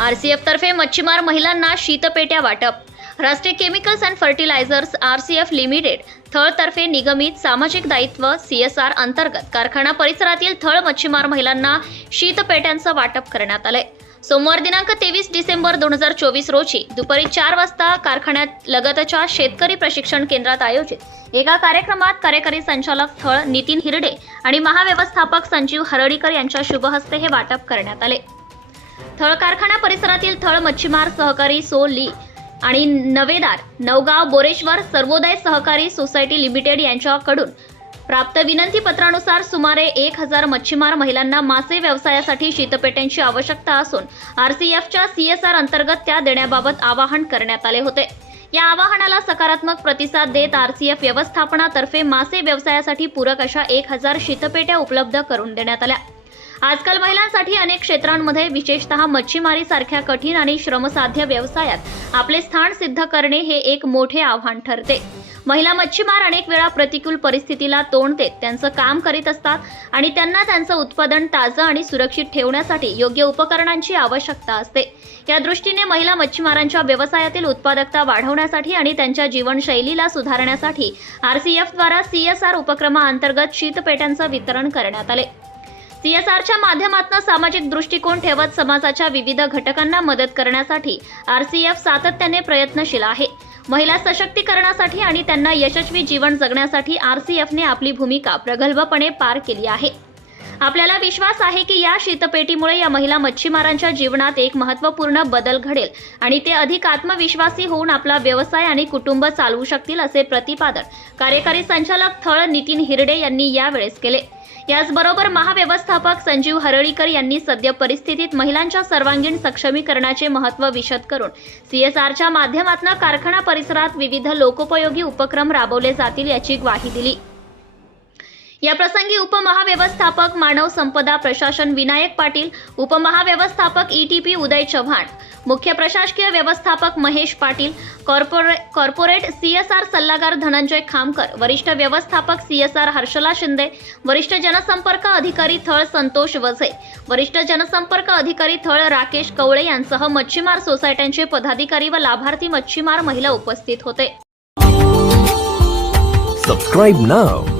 RCF तर्फे मच्छीमार महिलांना शीतपेट्या वाटप. राष्ट्रीय chemicals and fertilisers RCF limited थळतर्फे निगमित सामाजिक दायित्व सीएसआर अंतर्गत कारखाना परिसरातील थळ मच्छीमार महिलांना शीतपेट्यांचं वाटप करण्यात आलंय. सोमवार दिनांक तेवीस डिसेंबर दोन हजार चोवीस रोजी दुपारी चार वाजता कारखान्यात लगतच्या शेतकरी प्रशिक्षण केंद्रात आयोजित एका कार्यक्रमात कार्यकारी संचालक थळ नितीन हिरडे आणि महाव्यवस्थापक संजीव हरडीकर यांच्या शुभहस्ते हे वाटप करण्यात आले. थळ कारखाना परिसरातील थळ मच्छीमार सहकारी सो ली आणि नवेदार नवगाव बोरेश्वर सर्वोदय सहकारी सोसायटी लिमिटेड यांच्याकडून प्राप्त विनंती पत्रानुसार सुमारे एक हजार मच्छीमार महिलांना मासे व्यवसायासाठी शीतपेट्यांची आवश्यकता असून आरसीएफच्या सीएसआर अंतर्गत त्या देण्याबाबत आवाहन करण्यात आले होते. या आवाहनाला सकारात्मक प्रतिसाद देत आरसीएफ व्यवस्थापनातर्फे मासे व्यवसायासाठी पूरक अशा एक हजार शीतपेट्या उपलब्ध करून देण्यात आल्या. आजकाल महिलांसाठी अनेक क्षेत्रांमध्ये विशेषतः मच्छीमारी सारख्या कठीण आणि श्रमसाध्य व्यवसायात आपले स्थान सिद्ध करणे हे एक मोठे आव्हान ठरते. महिला मच्छीमार अनेक वेळा प्रतिकूल परिस्थितीला तोंड देत त्यांचं काम करीत असतात आणि त्यांना त्यांचं उत्पादन ताजं आणि सुरक्षित ठेवण्यासाठी योग्य उपकरणांची आवश्यकता असते. या दृष्टीने महिला मच्छीमारांच्या व्यवसायातील उत्पादकता वाढवण्यासाठी आणि त्यांच्या जीवनशैलीला सुधारण्यासाठी आरसीएफद्वारा सीएसआर उपक्रमाअंतर्गत शीतपेट्यांचं वितरण करण्यात आले. सीएसआरच्या माध्यमातून सामाजिक दृष्टिकोन ठेवत समाजाच्या विविध घटकांना मदत करण्यासाठी आरसीएफ सातत्याने प्रयत्नशील आहे. महिला सशक्तीकरणासाठी आणि त्यांना यशस्वी जीवन जगण्यासाठी आरसीएफने आपली भूमिका प्रगल्भपणे पार केली आहे. आपल्याला विश्वास आहे की या शीतपेटीमुळे या महिला मच्छीमारांच्या जीवनात एक महत्त्वपूर्ण बदल घडेल आणि ते अधिक आत्मविश्वासी होऊन आपला व्यवसाय आणि कुटुंब चालवू शकतील असे प्रतिपादन कार्यकारी संचालक थळ नितीन हिरडे यांनी यावेळेस केले. याचबरोबर महाव्यवस्थापक संजीव हरळीकर यांनी सद्य परिस्थितीत महिलांच्या सर्वांगीण सक्षमीकरणाचे महत्त्व विशद करून सीएसआरच्या माध्यमातून कारखाना परिसरात विविध लोकोपयोगी उपक्रम राबवले जातील याची ग्वाही दिली. या प्रसंगी उपमहाव्यवस्थापक मानव संपदा प्रशासन विनायक पाटील उपमहाव्यवस्थापक ईटीपी उदय चव्हाण मुख्य प्रशासकीय व्यवस्थापक Mahesh Patil corporate corporate CSR सल्लागार धनंजय खामकर वरिष्ठ व्यवस्थापक सीएसआर हर्षला शिंदे वरिष्ठ जनसंपर्क अधिकारी थळ संतोष वझे वरिष्ठ जनसंपर्क अधिकारी थळ राकेश कवळे यांसह मच्छीमार सोसायट्यांचे पदाधिकारी व लाभार्थी मच्छीमार महिला उपस्थित होते. Subscribe now